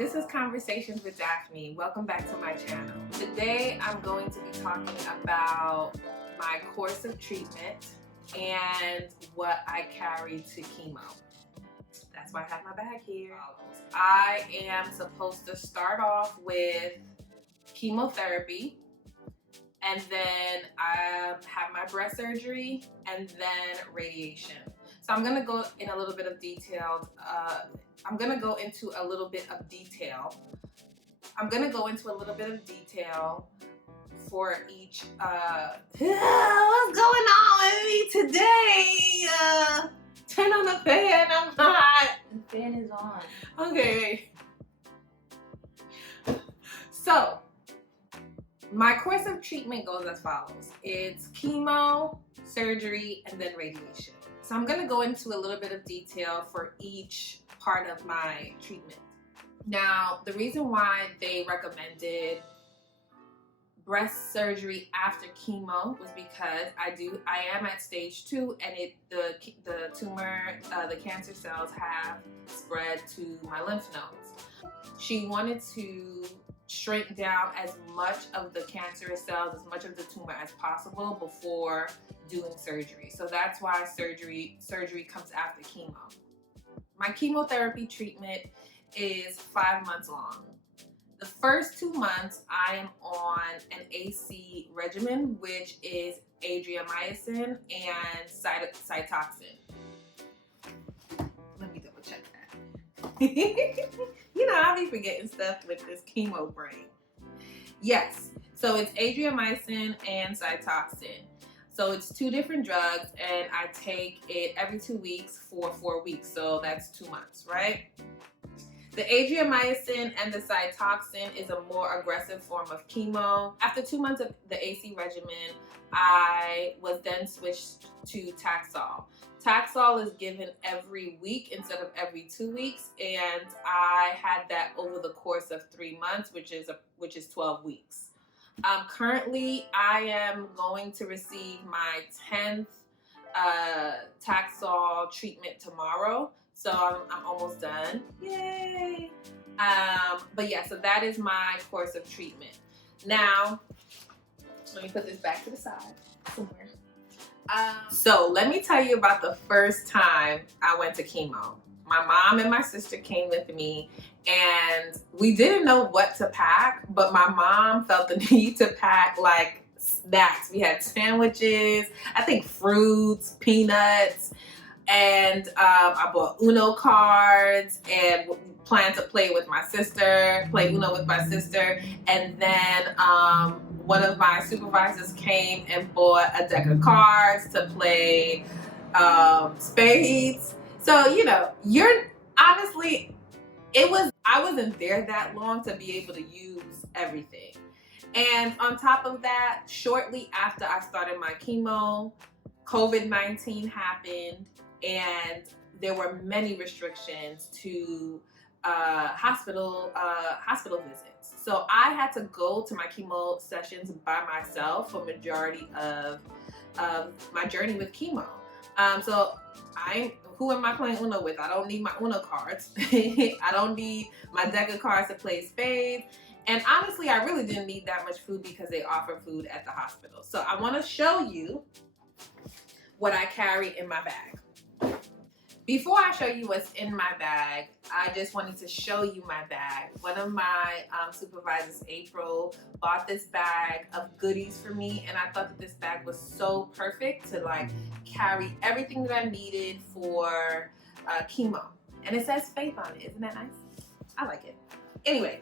this is Conversations with Daphne. Welcome back to my channel. Today I'm going to be talking about my course of treatment and what I carry to chemo. That's why I have my bag here. I am supposed to start off with chemotherapy, and then I have my breast surgery, and then radiation. So I'm gonna go in a little bit of detail. I'm gonna go into a little bit of detail for each. What's going on with me today? Turn on the fan. I'm hot. The fan is on. Okay. So my course of treatment goes as follows. It's chemo, surgery, and then radiation. So I'm gonna go into a little bit of detail for each part of my treatment. Now, the reason why they recommended breast surgery after chemo was because I am at stage 2, and the tumor, the cancer cells have spread to my lymph nodes. She wanted to shrink down as much of the cancerous cells, as much of the tumor as possible before doing surgery. So that's why surgery comes after chemo. My chemotherapy treatment is 5 months long. The first 2 months I am on an AC regimen, which is adriamycin and cytoxin. Let me double check that. You know, I'll be forgetting stuff with this chemo brain. Yes, so it's adriamycin and cytoxin. So it's 2 different drugs, and I take it every 2 weeks for 4 weeks. So that's 2 months, right? The adriamycin and the cytoxin is a more aggressive form of chemo. After 2 months of the AC regimen, I was then switched to Taxol. Taxol is given every week instead of every 2 weeks, and I had that over the course of 3 months, which is 12 weeks. Currently, I am going to receive my 10th Taxol treatment tomorrow, so I'm almost done. Yay! But yeah, so that is my course of treatment. Now, let me put this back to the side somewhere. So let me tell you about the first time I went to chemo. My mom and my sister came with me, and we didn't know what to pack, but my mom felt the need to pack like snacks. We had sandwiches, I think fruits, peanuts, and I bought Uno cards and planned to play Uno with my sister. And then one of my supervisors came and bought a deck of cards to play spades. So, you know, I wasn't there that long to be able to use everything. And on top of that, shortly after I started my chemo, COVID-19 happened, and there were many restrictions to hospital visits. So I had to go to my chemo sessions by myself for majority of my journey with chemo. So who am I playing Uno with? I don't need my Uno cards. I don't need my deck of cards to play spades. And honestly, I really didn't need that much food because they offer food at the hospital. So I want to show you what I carry in my bag. Before I show you what's in my bag, I just wanted to show you my bag. One of my supervisors, April, bought this bag of goodies for me, and I thought that this bag was so perfect to like carry everything that I needed for chemo. And it says Faith on it. Isn't that nice? I like it. Anyway,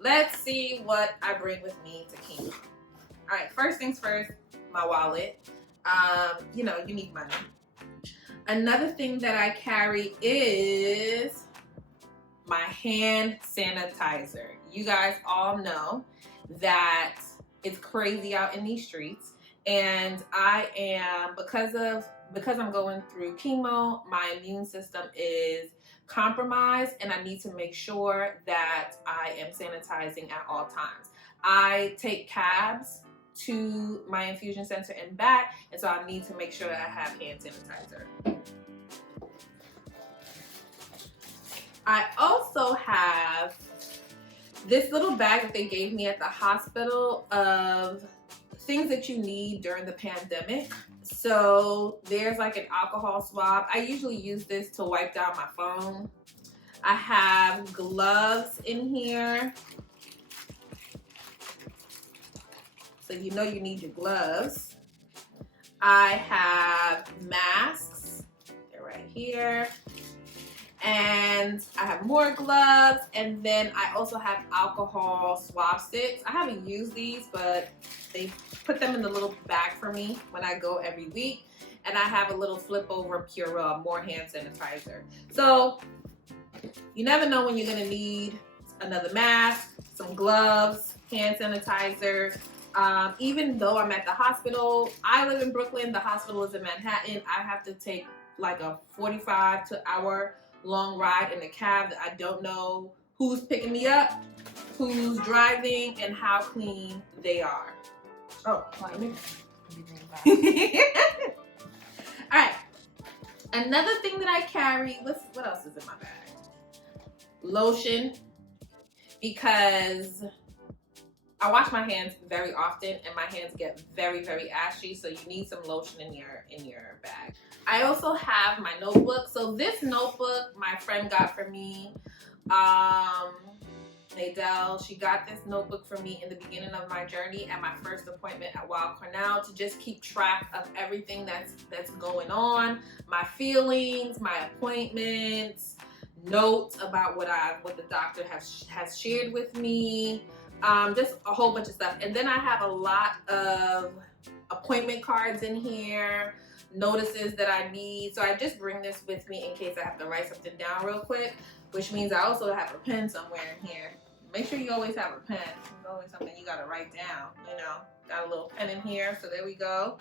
let's see what I bring with me to chemo. All right, first things first, my wallet. You know, you need money. Another thing that I carry is my hand sanitizer. You guys all know that it's crazy out in these streets, and because I'm going through chemo, my immune system is compromised, and I need to make sure that I am sanitizing at all times. I take cabs to my infusion center and back, and so I need to make sure that I have hand sanitizer. I also have this little bag that they gave me at the hospital of things that you need during the pandemic. So there's like an alcohol swab. I usually use this to wipe down my phone. I have gloves in here. So you know you need your gloves. I have masks. They're right here. And I have more gloves, and then I also have alcohol swab sticks. I haven't used these, but they put them in the little bag for me when I go every week. And I have a little flip over Purell, more hand sanitizer. So you never know when you're gonna need another mask, some gloves, hand sanitizer. Even though I'm at the hospital, I live in Brooklyn, the hospital is in Manhattan. I have to take like a 45 to hour long ride in a cab that I don't know who's picking me up, who's driving, and how clean they are. Oh, let me. All right. Another thing that I carry, what else is in my bag? Lotion, because I wash my hands very often and my hands get very, very ashy, so you need some lotion in your bag. I also have my notebook. So this notebook my friend got for me. Nadell, she got this notebook for me in the beginning of my journey at my first appointment at Weill Cornell to just keep track of everything that's going on, my feelings, my appointments, notes about what the doctor has shared with me, just a whole bunch of stuff. And then I have a lot of appointment cards in here, notices that I need. So I just bring this with me in case I have to write something down real quick, which means I also have a pen somewhere in here. Make sure you always have a pen. It's always something you gotta write down, you know. Got a little pen in here, so there we go.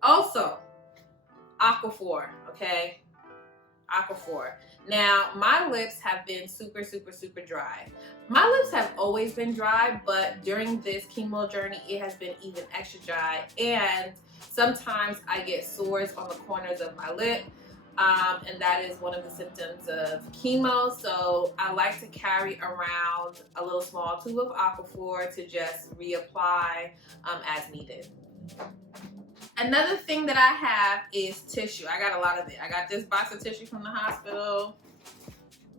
Also, Aquaphor, okay? Aquaphor. Now, my lips have been super, super, super dry. My lips have always been dry, but during this chemo journey, it has been even extra dry. And sometimes I get sores on the corners of my lip. And that is one of the symptoms of chemo. So I like to carry around a little small tube of Aquaphor to just reapply as needed. Another thing that I have is tissue. I got a lot of it. I got this box of tissue from the hospital.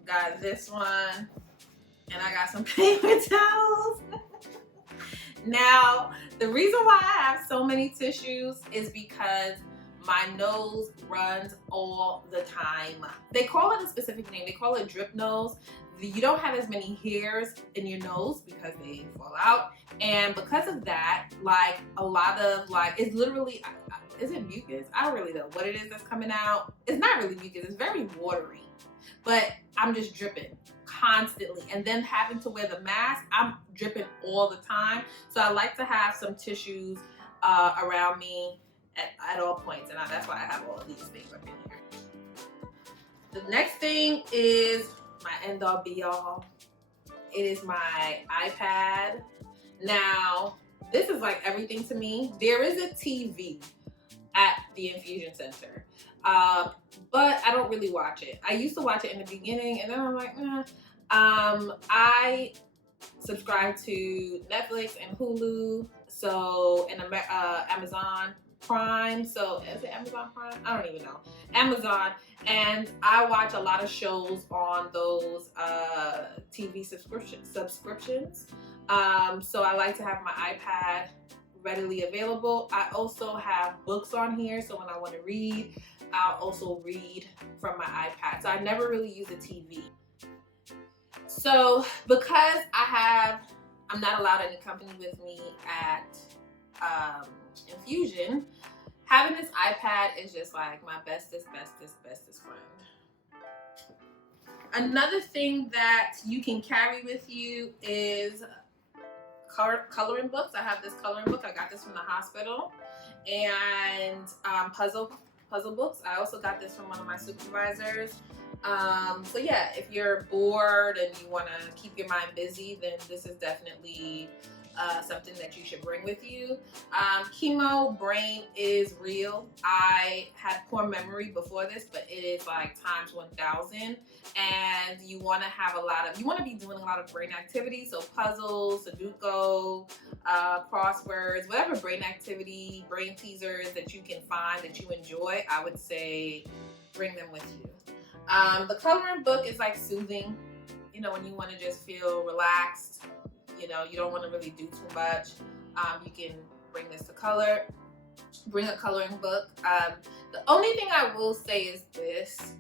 Got this one. And I got some paper towels. Now, the reason why I have so many tissues is because my nose runs all the time. They call it a specific name. They call it drip nose. You don't have as many hairs in your nose because they fall out. And because of that, like a lot of it's literally, is it mucus? I don't really know what it is that's coming out. It's not really mucus, it's very watery. But I'm just dripping constantly. And then having to wear the mask, I'm dripping all the time. So I like to have some tissues around me at all points. And that's why I have all these things up in here. The next thing is my end all be all. It is my iPad. Now, this is like everything to me. There is a TV at the infusion center, but I don't really watch it. I used to watch it in the beginning, and then I'm like, I subscribe to Netflix and Hulu, so and Amazon Prime. So is it Amazon Prime? I don't even know. Amazon. And I watch a lot of shows on those TV subscriptions. So I like to have my iPad readily available. I also have books on here, so when I want to read, I'll also read from my iPad. So I never really use a TV. So because I'm not allowed any company with me at infusion, having this iPad is just like my bestest friend. Another thing that you can carry with you is coloring books. I have this coloring book. I got this from the hospital. And puzzle books. I also got this from one of my supervisors. So yeah, if you're bored and you want to keep your mind busy, then this is definitely something that you should bring with you. Chemo brain is real. I had poor memory before this, but it is like times 1,000. And you want to have you want to be doing a lot of brain activity. So puzzles, Sudoku, crosswords, whatever brain activity, brain teasers that you can find that you enjoy, I would say bring them with you. The coloring book is like soothing, you know, when you want to just feel relaxed, you know, you don't want to really do too much. You can bring this to color, bring a coloring book. The only thing I will say is this.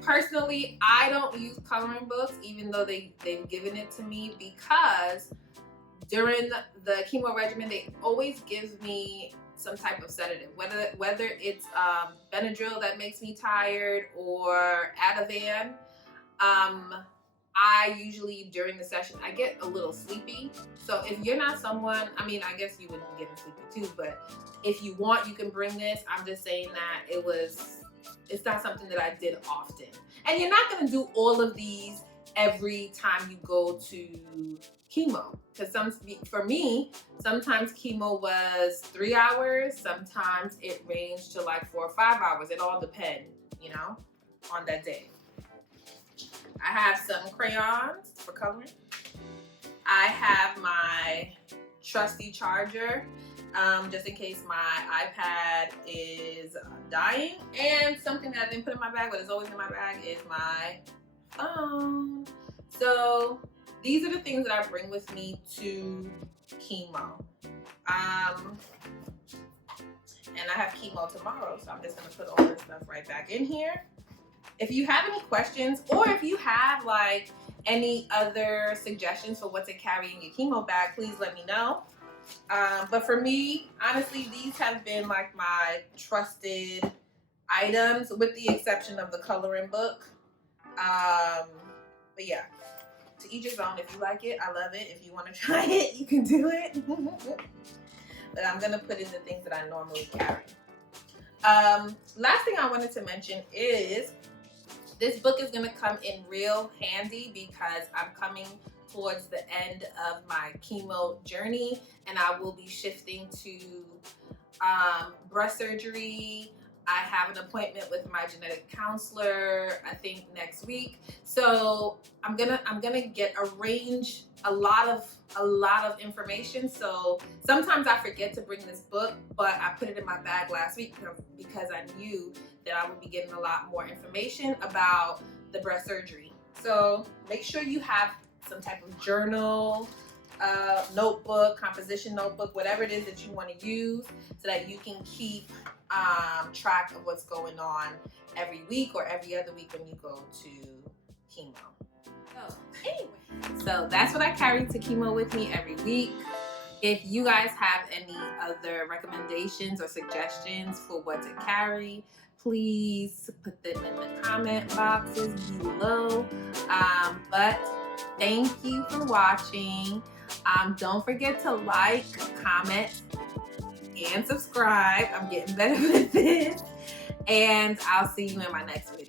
Personally, I don't use coloring books, even though they've given it to me, because during the chemo regimen, they always give me some type of sedative, whether it's Benadryl that makes me tired or Ativan. I usually, during the session, I get a little sleepy. So if you're not someone, I mean, I guess you wouldn't be getting sleepy too, but if you want, you can bring this. I'm just saying that it's not something that I did often. And you're not gonna do all of these every time you go to chemo. Because for me, sometimes chemo was 3 hours, sometimes it ranged to like 4 or 5 hours. It all depends, you know, on that day. I have some crayons for coloring. I have my trusty charger, just in case my iPad is dying. And something that I didn't put in my bag, but is always in my bag, is my phone. So these are the things that I bring with me to chemo. And I have chemo tomorrow, so I'm just gonna put all this stuff right back in here. If you have any questions, or if you have like any other suggestions for what to carry in your chemo bag, please let me know. But for me, honestly, these have been like my trusted items, with the exception of the coloring book. But yeah, to each his own. If you like it, I love it. If you want to try it, you can do it. But I'm gonna put in the things that I normally carry. Last thing I wanted to mention is this book is gonna come in real handy because I'm coming towards the end of my chemo journey, and I will be shifting to breast surgery. I have an appointment with my genetic counselor, I think next week. So I'm gonna arrange a lot of information. So sometimes I forget to bring this book, but I put it in my bag last week because I knew that I would be getting a lot more information about the breast surgery. So make sure you have some type of journal, notebook, composition notebook, whatever it is that you want to use, so that you can keep track of what's going on every week or every other week when you go to chemo. So anyway, so that's what I carry to chemo with me every week. If you guys have any other recommendations or suggestions for what to carry, please put them in the comment boxes below. But thank you for watching. Don't forget to like, comment, and subscribe. I'm getting better with this. And I'll see you in my next video.